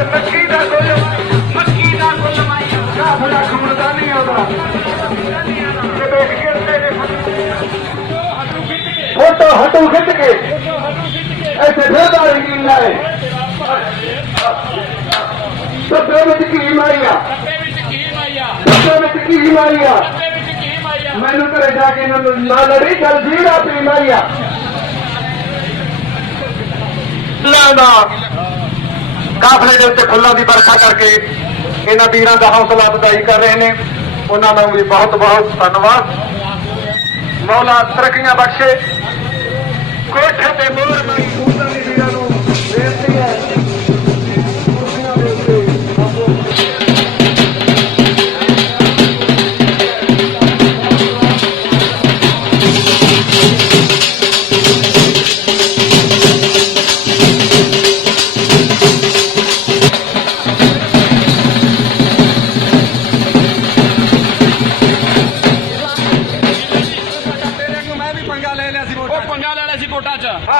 ਦਾ ਕੁੱਲ ਮੱਕੀ ਦਾ ਕੁੱਲ ਮਾਈਆ ਕਾਫਲਾ ਖੁੰਦਾ ਨਹੀਂ ਆਉਂਦਾ ਤੇ ਦੇਖ ਕਿਰਤੇ ਦੇ ਫੋਟੋ। ਹਟੂ ਖਿੱਚ ਕੇ। ਐਸੇ ਫਿਰਦਾ ਰੰਗੀਨ ਲਾਏ ਸੱਬੇ ਵਿੱਚ ਕੀ ਮਾਰੀਆ। ਸੱਬੇ ਵਿੱਚ ਕੀ ਮਾਰੀਆ। ਮੈਨੂੰ ਘਰੇ ਜਾ ਕੇ ਇਹਨਾਂ ਨੂੰ ਨਾ ਲੜੀ ਚੱਲ ਜੀੜਾ ਪੀ ਮਾਰੀਆ। ਨਾ ਨਾ ਕਾਫਲੇ ਦੇ ਉੱਤੇ ਫੁੱਲਾਂ ਦੀ ਵਰਖਾ ਕਰਕੇ ਇਹਨਾਂ ਵੀਰਾਂ ਦਾ ਹੌਸਲਾ ਅਫਜ਼ਾਈ ਕਰ ਰਹੇ ਨੇ। ਉਹਨਾਂ ਨੂੰ ਵੀ ਬਹੁਤ ਬਹੁਤ ਧੰਨਵਾਦ। ਮੌਲਾ ਤਰੱਕੀਆਂ ਬਖਸ਼ੇ। ਕੋਠੇ ਤੇ ਮੋਹਰ ਮਾਰੀ।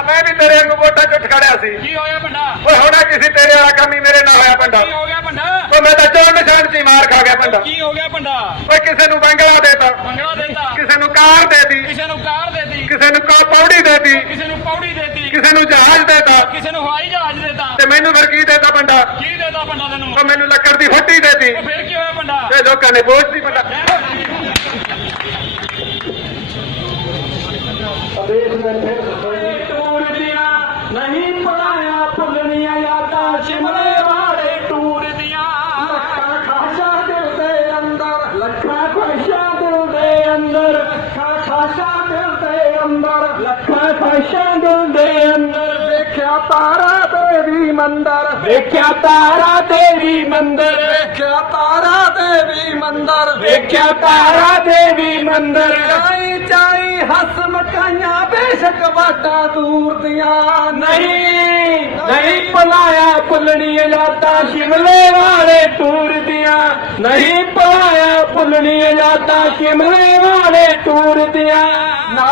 ਮੈਂ ਵੀ ਤੇਰੇ ਵਾਂਗੂ ਵੋਟਾਂ ਚੁੱਟ ਖੜਿਆ ਸੀ। ਕੀ ਹੋਇਆ ਭੰਡਾ? ਓਏ ਹੋਣਾ ਕਿਸੇ ਤੇਰੇ ਵਾਲਾ ਕੰਮ ਹੀ ਮੇਰੇ ਨਾਲ ਹੋਇਆ ਪੰਡਾ ਕੀ ਹੋ ਗਿਆ ਭੰਡਾ? ਓਏ ਮੈਂ ਤਾਂ ਚੋਣ ਨਿਸ਼ਾਨ 'ਚ ਹੀ ਮਾਰ ਖਾ ਗਿਆ ਪੰਡਾ ਕੀ ਹੋ ਗਿਆ ਭੰਡਾ? ਓਏ ਕਿਸੇ ਨੂੰ ਬੰਗਲਾ ਦੇਤਾ। ਭੰਗੜਾ ਦੇਤਾ? ਕਿਸੇ ਨੂੰ ਕਾਰ ਦੇਤੀ। ਕਿਸੇ ਨੂੰ ਕਾਰ ਦੇਤੀ? ਕਿਸੇ ਨੂੰ ਕਾ ਪੌੜੀ ਦੇਤੀ। ਕਿਸੇ ਨੂੰ ਪੌੜੀ ਦੇਤੀ? ਕਿਸੇ ਨੂੰ ਜਹਾਜ਼ ਦੇਤਾ। ਕਿਸੇ ਨੂੰ ਹਵਾਈ ਜਹਾਜ਼ ਦੇਤਾ? ਤੇ ਮੈਨੂੰ ਫਿਰ ਕੀ ਦੇਤਾ ਪੰਡਾ ਕੀ ਦੇਤਾ ਭੰਡਾ ਤੈਨੂੰ? ਓ ਮੈਨੂੰ ਲੱਕੜ ਦੀ ਫੱਟੀ ਦੇਤੀ। ਫਿਰ ਕੀ ਹੋਇਆ ਭੰਡਾ? ਤੇ ਲੋਕਾਂ ਨੇ ਬੋਝਦੀ ਪੰਡਾ ਟੂਰ ਅੰਦਰ ਲੱਖਾਂ ਦਿਲ ਦੇ ਅੰਦਰ ਵੇਖਿਆ ਤਾਰਾ ਦੇਵੀ ਮੰਦਰ। ਵੇਖਿਆ ਤਾਰਾ ਦੇਵੀ ਮੰਦਰ। ਵੇਖਿਆ ਤਾਰਾ ਦੇਵੀ ਮੰਦਰ। ਵੇਖਿਆ ਤਾਰਾ ਦੇਵੀ ਮੰਦਰ। ਚਾਈ ਚਾਈ ਹੱਸ ਮਕਾਈਆਂ ਬੇਸ਼ੱਕ ਵਾਟਾਂ ਦੂਰ ਦੀਆਂ। ਨਹੀਂ ਨਹੀਂ ਭੁਲਾਇਆ ਭੁੱਲਣੀਆਂ ਯਾਦਾਂ ਸ਼ਿਮਲੇ ਵਾਲੇ ਟੂਰ ਦੀਆਂ। ਨਹੀਂ ਭੁਲਾਇਆ ਭੁੱਲਣੀਆਂ ਯਾਦਾਂ ਸ਼ਿਮਲੇ ਵਾਲੇ ਟੂਰ ਦੀਆਂ।